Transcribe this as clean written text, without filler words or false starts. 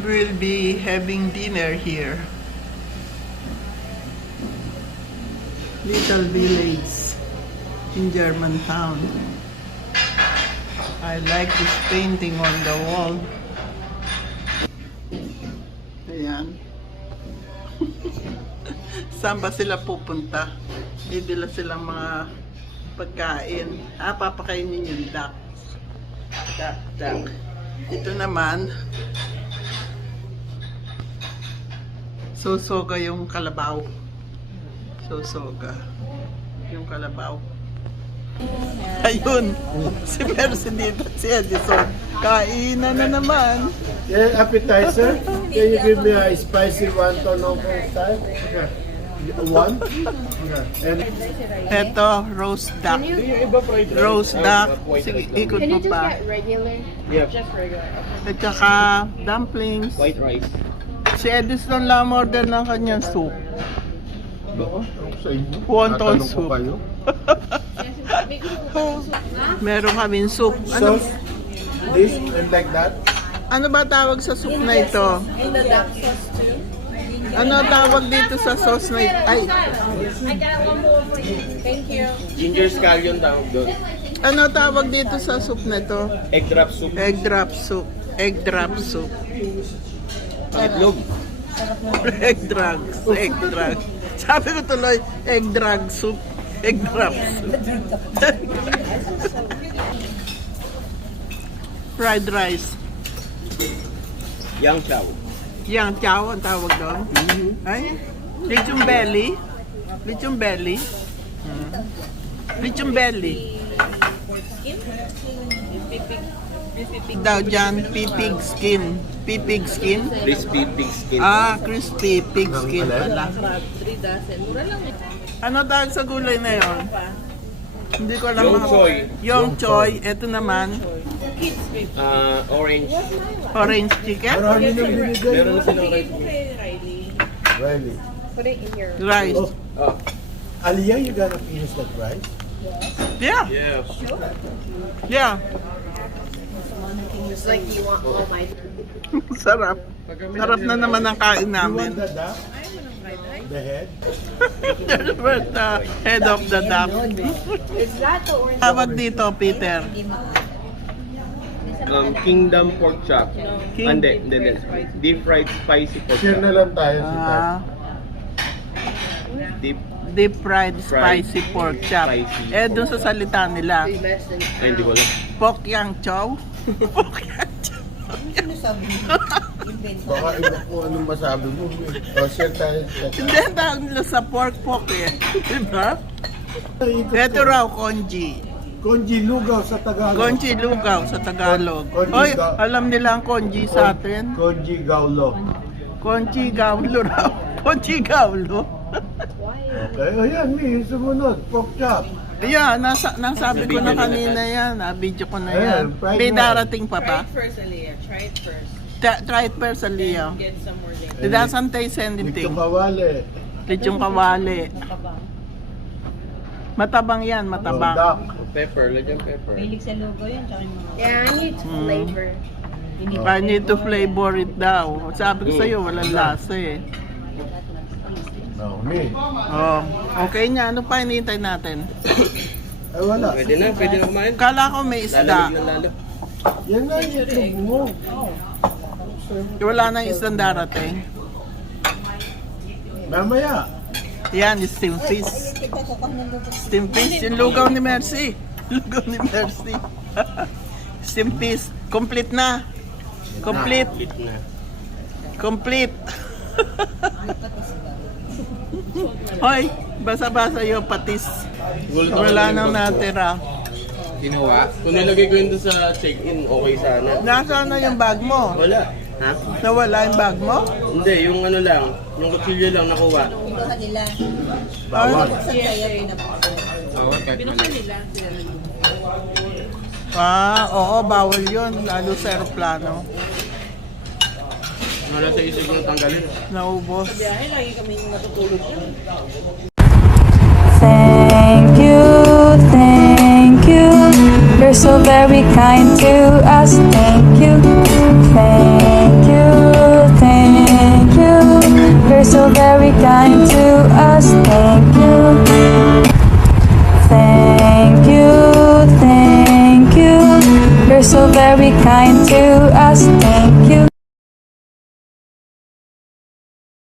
We'll be having dinner here. Little village in Germantown. I like this painting on the wall. Ayan. Saan ba sila pupunta? Bibila silang mga pagkain. Papakainin yung duck. Duck. Ito naman, sosoga yung kalabaw. Sosoga yung kalabaw. Ayun, si Mercy dito, si Edison. Kainan na naman. Yeah, appetizer. Can you give me a spicy wonton style? One. And Eto, roast duck. Roast duck. Sige, ikot mo pa. Regular? yeah, Just regular. At saka dumplings. White rice. Si Edison lang order ng kanyang soup. ako sa inyo. Wonton Tatanong ko soup. kayo. Meron kaming soup. Ano, Sauce, this and like that. ano ba tawag sa soup na ito? And the duck sauce too? Ano tawag dito sa sauce na ito? Ay, I got one more for you. Thank you. Ginger scallion tawag doon. ano tawag dito sa soup na ito? Egg drop soup. Egg drop soup. Egg drop soup. Itlog. Egg drugs. Egg drugs. Sabi ko tuloy, egg drug soup. Egg drop soup. Fried rice. Yang chow. Yang chow ang tawag doon. Ay, lechon belly. Lechon belly. Lechon belly. Daw dyan, pig skin. Pig skin. Crispy pig skin. Crispy pig skin pala. 3 dozen. Mura lang eh. Ano tawag sa gulay na yon? Hindi ko alam. Yong choy. Yong choy. Ito naman, Kids, babe. Orange. orange chicken. Marami nang binigay. Meron na silang Bigay rice. ko kay Riley. Really? Put it in your... Rice. Oh, Oh. Aliyah, you gonna finish that rice? Yeah. Yeah. Yeah. It's like you want all my... Sarap. Sarap na naman ang kain You namin. want the duck? I want to fried rice. The head? There's the head of the duck. Is that the orange? Tawag dito, Peter. Kingdom pork chop. King- Hindi. Deep fried spicy pork Share chop. na lang tayo si Tat. Deep. Deep fried spicy pork chop. Spicy Dun sa salita nila, Less than... Ay, hindi ko lang. pork yang chow. Pork yang chow. Baka iba kung anong masabi mo. O, share tayo. Hindi, ang tawag nila sa pork eh. Diba? Ito raw, konji. Konji lugaw sa Tagalog. Konji lugaw sa Tagalog. Konji Oy, ga- alam nila ang konji sa atin. Konji gaulo. Konji gaulo raw. Konji gaulo. Okay, ayan, may sumunod. Pork chop. Ayan, nasabi ko na kanina yan. Video ko na yan. Ayan, fried May rice. darating pa Try ba? it first, Aliyah. Try it first. Try it first, Aliyah. Get some more later. It doesn't taste anything. Lechong kawali. Lechong kawali. Matabang yan, Oh, matabang. duck. Pepper. Lagyan pepper. Yeah, I need flavor. I need to flavor it daw. Sabi ko sa'yo, walang lasa eh. No, me. Oh, okay niya. Ano pa hinihintay natin? Ay, wala. Pwede na kumain. Kala ko may Lalamig isda. na lalo. Yan na yung itlog mo. Wala nang isdang darating. Mamaya. Yan, yung steam fish. Steam fish, yung lugaw ni Mercy. Lugaw ni Mercy. Steam fish. Complete na. Complete. Eat na. Complete. Hoy, basa-basa yung patis. Gulat ako Wala ng nang bag ko. natira. Ginawa? Kung nilagay ko yun doon sa check-in, okay sana. Nasaan na yung bag mo? Wala. Ha? Nawala yung bag mo? Hindi, yung ano lang, yung kutsilyo lang nakuha. kanila. Bawal. Buksan kaya pinabuksan. Bawal kahit Binuksan mali. nila. Oo, bawal yun. Lalo sa aeroplano. Wala sa isip mo tanggalin. Naubos. Biyahe, lagi kami natutulog yan. Thank you, thank you. You're so very kind to us. Thank you, thank you, thank you. You're so very kind to us.